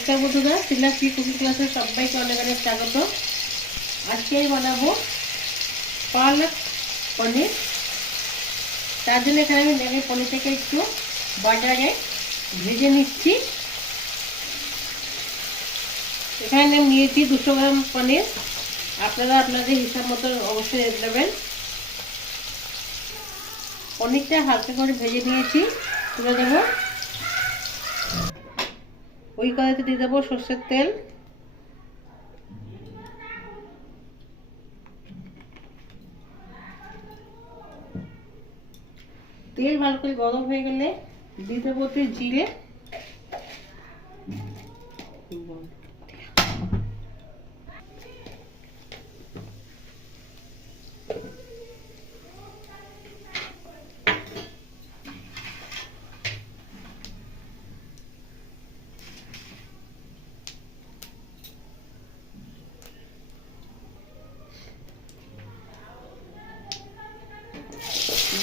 নমস্কার বন্ধুরা, শ্রীলক্ষ্মী কুকিং ক্লাসে সবাইকে অনেক অনেক স্বাগত। আজকে আমি বানাবো পালক পনির। তার জন্য এখানে আমি আগে পনিরটাকে একটু বাটারে ভেজে নিচ্ছি। এখানে আমি নিয়েছি 200 গ্রাম পনির। আপনারা আপনাদের হিসাব মতো অবশ্যই নেবেন। পনিরটা হালকা করে ভেজে নিয়েছি, তুলে দেবো। ওই কড়াইতে দিয়ে দেবো সর্ষের তেল। তেল ভালো করে গরম হয়ে গেলে দিয়ে দেবো জিরে,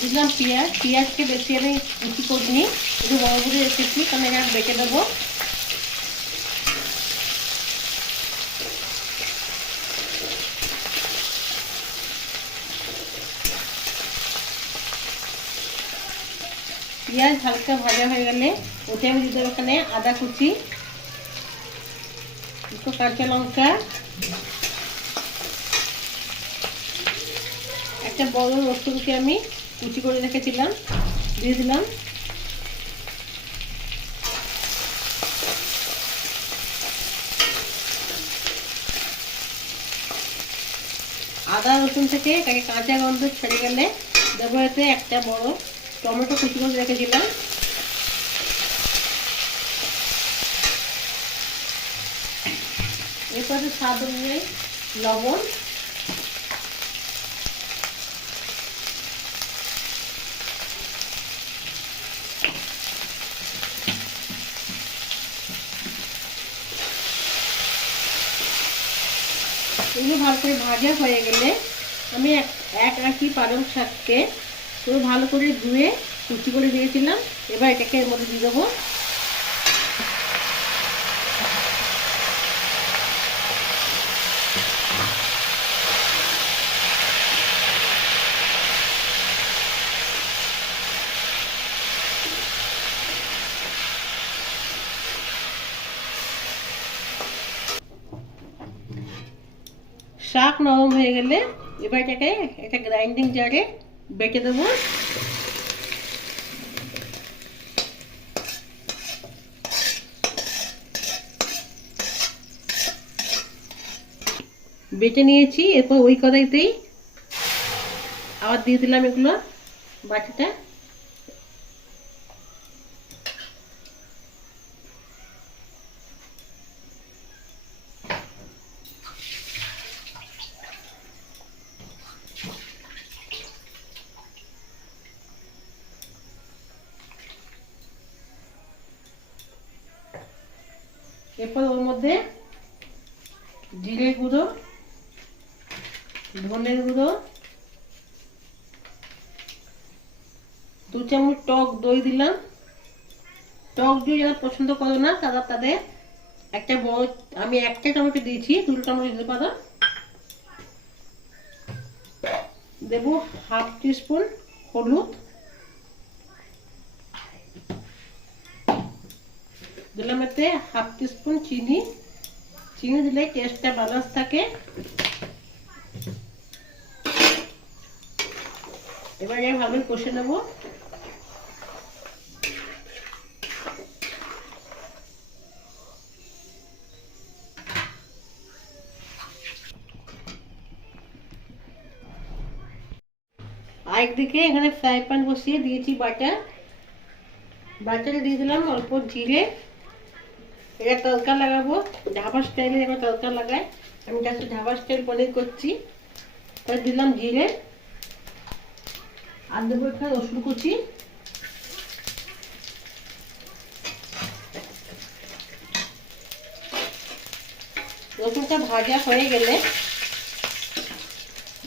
দিলাম পেঁয়াজ। পেঁয়াজকে বেশি আমি কুচি করিনি, একটু বড় করে রেখেছি, কারণ এটা বেটে দেবো। পেঁয়াজ হালকা ভাজা হয়ে গেলে ওতে আমি দিতে ওখানে আদা কুচি, একটু কাঁচা লঙ্কা, একটা বড় রসুনকে আমি কুচি করে রেখেছিলাম দিয়ে দিলাম। আদা রসুন থেকে এটাকে কাঁচা গন্ধ ছেড়ে গেলে দেবো এতে একটা বড় টমেটো কুচি করে রেখেছিলাম। এরপরে স্বাদ অনুযায়ী লবণ, এগুলো ভালো করে ভাজা হয়ে গেলে আমি এক আঁটি পালং শাককে পুরো ভালো করে ধুয়ে কুচি করে দিয়েছিলাম। এবার এটাকে এর মধ্যে দিয়ে দেবো। শাক নরম হয়ে গেলে এবার এটাকে একটা গ্রাইন্ডিং জারে বেটে দেবো। বেটে নিয়েছি। এরপর ওই কড়াইতেই আবার দিয়ে দিলাম এগুলো বাটিটা। এরপর ওর মধ্যে জিরে গুঁড়ো, ধনের গুঁড়ো, 2 চামচ টক দই দিলাম। টক দই যারা পছন্দ করো না তারা তাদের একটা বড়, আমি একটা টমেটো দিয়েছি, 2 টমেটো দিতে পারো। দেবো হাফ টিস্পুন হলুদ, দিলাম এতে হাফ টিস্পুন চিনি। চিনি দিলে টেস্টটা ব্যালেন্স থাকে। এবার ভালো কষে নেব। আরেকদিকে এখানে ফ্রাই প্যান বসিয়ে দিয়েছি বাটার। বাটারে দিয়ে দিলাম অল্প জিরে। এটা তড়কা লাগাবো, ঢাবা স্টাইলে এবার তড়কা লাগায়। আমি জাস্ট ঢাবা স্টাইল পনির করছি। তাই দিলাম জিরে, আর দেবো এখানে রসুন কুচি। রসুনটা ভাজা হয়ে গেলে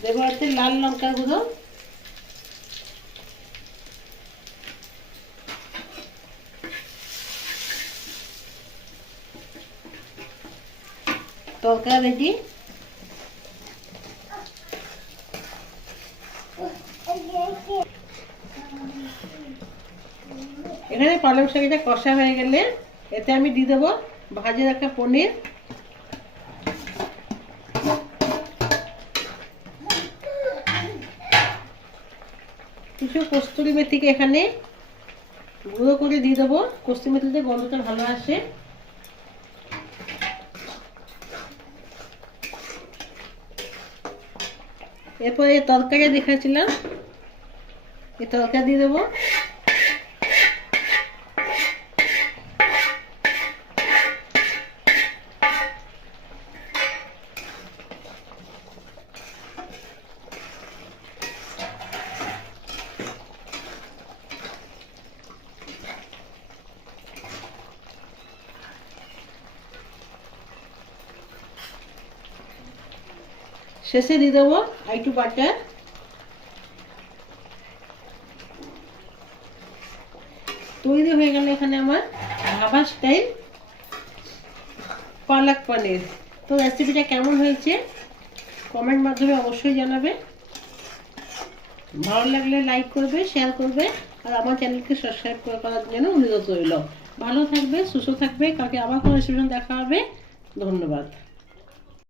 দেবো এতে লাল লঙ্কা গুঁড়ো, তরকা রেডি। এখানে পালং শাকটা কষা হয়ে গেলে এতে আমি দিয়ে দেবো ভাজে রাখা পনির, কিছু কস্তুরি মেথিকে এখানে গুঁড়ো করে দিয়ে দেবো। কস্তুরি মেথিতে গন্ধটা ভালো আসে। এরপর এই তরকারি দেখাচ্ছিলাম, এই তরকারি দিয়ে দেবো। শেষে দিয়ে দেবো একটু বাটার। তৈরি হয়ে গেল এখানে আমার ধাবা স্টাইল পালক পনির। তো রেসিপিটা কেমন হয়েছে কমেন্ট মাধ্যমে অবশ্যই জানাবে। ভালো লাগলে লাইক করবে, শেয়ার করবে, আর আমার চ্যানেলকে সাবস্ক্রাইব করার জন্য অনুরোধ রইল। ভালো থাকবে, সুস্থ থাকবে। কালকে আবার কোনো রেসিপি দেখা হবে। ধন্যবাদ।